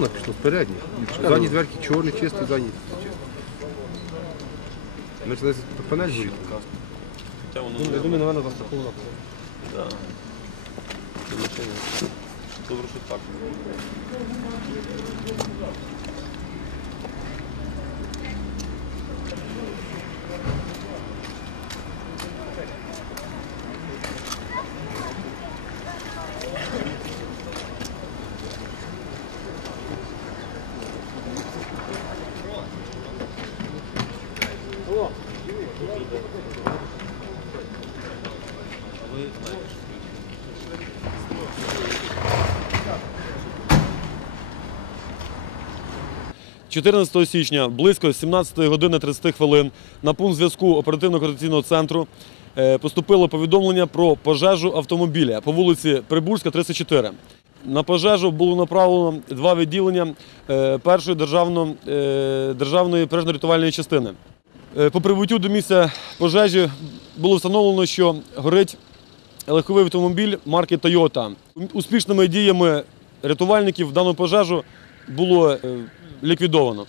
димна пішла спередні. Задні дверки чорні, чисті, задні чисті. Мерседес панель горить. Хоча воно Я думаю, напевно, застрахована. Да. Це машина. Добре, що так. 14 січня близько 17 години 30 хвилин на пункт зв'язку оперативно-координаційного центру е, поступило повідомлення про пожежу автомобіля по вулиці Прибульська, 34. На пожежу було направлено два відділення е, першої е, державної пожежно-рятувальної частини. Е, По прибуттю до місця пожежі було встановлено, що горить легковий автомобіль марки Toyota. Успішними діями рятувальників дану пожежу було е, ліквідовано.